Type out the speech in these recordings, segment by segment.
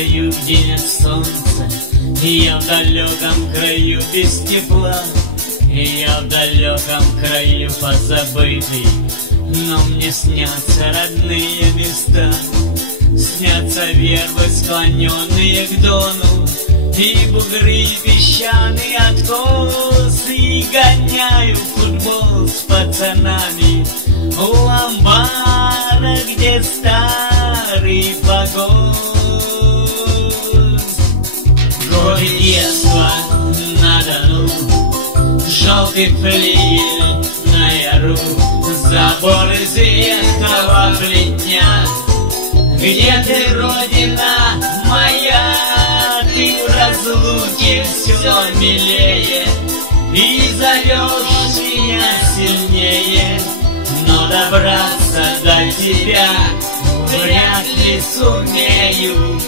краю, где нет солнца, и я в далеком краю без тепла, и я в далеком краю позабытый, но мне снятся родные места. Снятся вербы, склоненные к дону, и бугры песчаные откосы, и гоняю футбол с пацанами у амбара, где старый погост. Годы детства на Дону, желтый флигель на яру, забор из ветхого плетня. Где ты, Родина моя, ты в разлуке все милее, и зовешь меня сильнее, но добраться до тебя вряд ли сумею.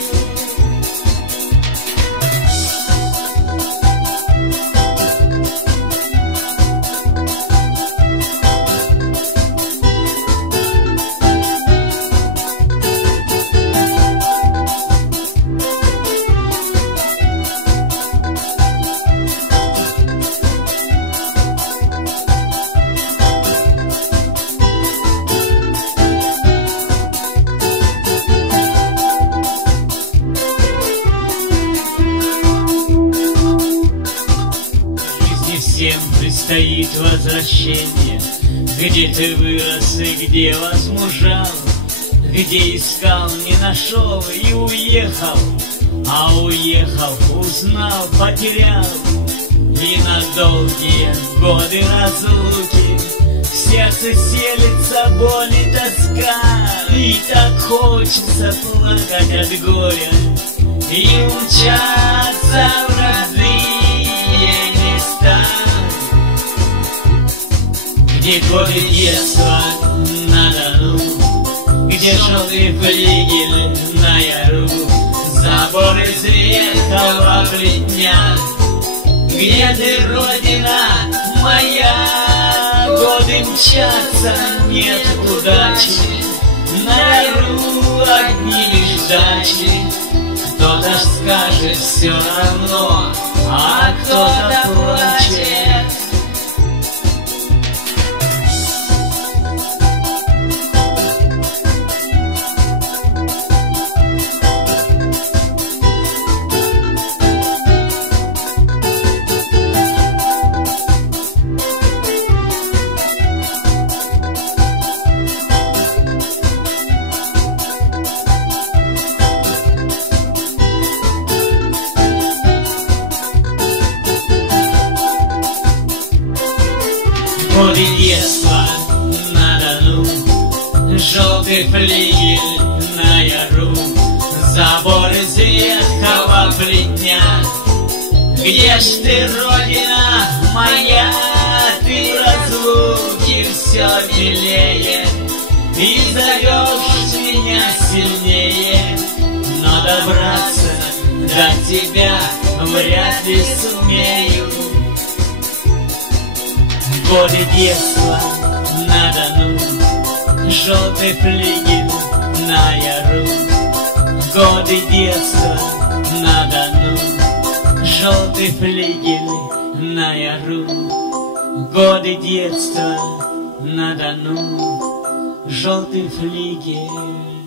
Всем предстоит возвращение, где ты вырос и где возмужал, где искал, не нашел и уехал, а уехал, узнал, потерял. И на долгие годы разлуки в сердце селится боль и тоска, и так хочется плакать от горя и умчаться в родные места. Где годы детства на Дону, где желтый флигель на яру, забор из ветхого плетня. Где ты, Родина моя, годы мчатся, нет удачи, на яру одни лишь дачи. Кто-то скажет все равно, а кто-то плачет. Годы детства на Дону, желтый флигель на яру, забор из ветхого плетня. Где ж ты, Родина моя, ты в разлуке все милее, и зовешь меня сильнее, но добраться до тебя вряд ли сумею. Годы детства на Дону, желтый флигель на яру. Годы детства на Дону, желтый флигель на яру. Годы детства на Дону, желтый флигель